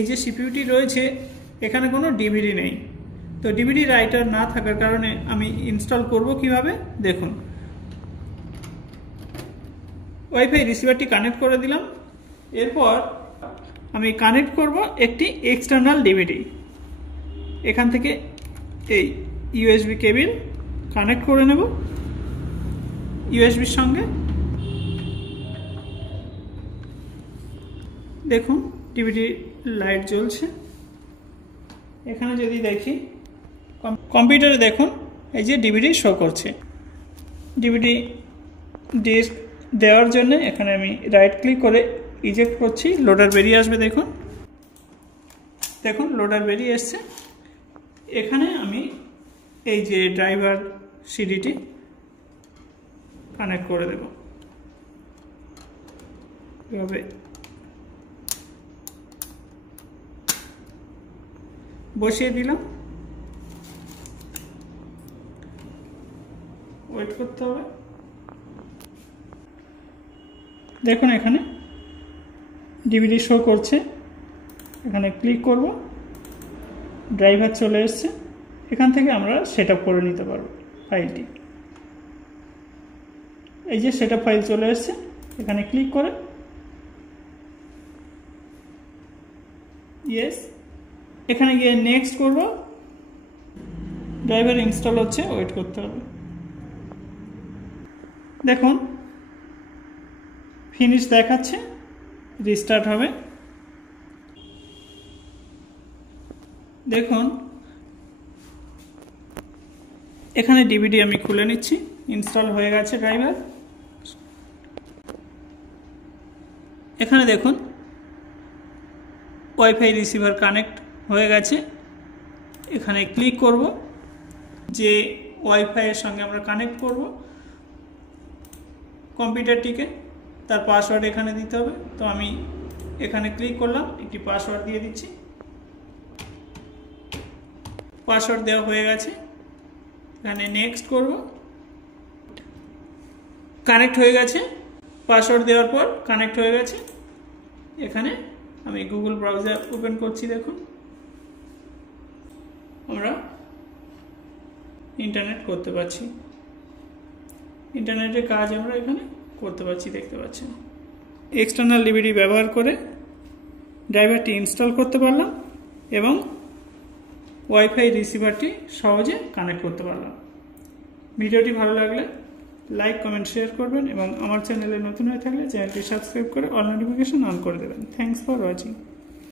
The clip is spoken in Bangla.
এই যে সিপিইউটি রয়েছে এখানে কোনো ডিভিডি নেই, তো ডিভিডি রাইটার না থাকার কারণে আমি ইনস্টল করব কিভাবে দেখুন। ওয়াইফাই রিসিভারটি কানেক্ট করে দিলাম, এরপর আমি কানেক্ট করব একটি এক্সটার্নাল ডিভিডি। এখান থেকে এই ইউএসবি কেবল কানেক্ট করে নেব ইউএসবির সঙ্গে। দেখুন ডিভিডি লাইট জ্বলছে। এখানে যদি দেখি কম্পিউটারে দেখুন এই যে ডিভিডি শো করছে। ডিভিডি ডিস্ক দেওয়ার জন্য এখানে আমি রাইট ক্লিক করে ইজেক্ট করছি, লোডার বেরিয়ে আসবে। দেখুন লোডার বেরিয়ে এসছে। এখানে আমি এই যে ড্রাইভার সিডিটি কানেক্ট করে দেব এভাবে। বসিয়ে দিলাম, ওয়েট করতে হবে। দেখুন এখানে ডিভিডি শো করছে, এখানে ক্লিক করব, ড্রাইভার চলে এসছে। এখান থেকে আমরা সেটআপ করে নিতে পারবো ফাইলটি। এই যে সেটআপ ফাইল চলে এসছে, এখানে ক্লিক করে ইয়েস, এখানে গিয়ে নেক্সট করব। ড্রাইভার ইনস্টল হচ্ছে, ওয়েট করতে হবে। দেখুন ফিনিশ দেখাচ্ছে, রিস্টার্ট হবে। দেখুন এখানে ডিভিডি আমি খুলে নিচ্ছি, ইনস্টল হয়ে গেছে ড্রাইভার। এখানে দেখুন ওয়াইফাই রিসিভার কানেক্ট হয়ে গেছে। এখানে ক্লিক করব, যে ওয়াইফাইয়ের সঙ্গে আমরা কানেক্ট করব কম্পিউটারটিকে, তার পাসওয়ার্ড এখানে দিতে হবে। তো আমি এখানে ক্লিক করলাম, একটি পাসওয়ার্ড দিয়ে দিচ্ছি। পাসওয়ার্ড দেওয়া হয়ে গেছে, এখানে নেক্সট করব। কানেক্ট হয়ে গেছে, পাসওয়ার্ড দেওয়ার পর কানেক্ট হয়ে গেছে। এখানে আমি গুগল ব্রাউজার ওপেন করছি। দেখুন আমরা ইন্টারনেট করতে পারছি, ইন্টারনেটের কাজ আমরা এখানে করতে পারছি, দেখতে পাচ্ছেন। এক্সটার্নাল ডিভিডি ব্যবহার করে ড্রাইভারটি ইনস্টল করতে পারলাম এবং ওয়াইফাই রিসিভারটি সহজে কানেক্ট করতে পারলাম। ভিডিওটি ভালো লাগলে লাইক, কমেন্ট, শেয়ার করবেন এবং আমার চ্যানেলে নতুন হয়ে থাকলে চ্যানেলটি সাবস্ক্রাইব করে অল নোটিফিকেশন অন করে দেবেন। Thanks for watching.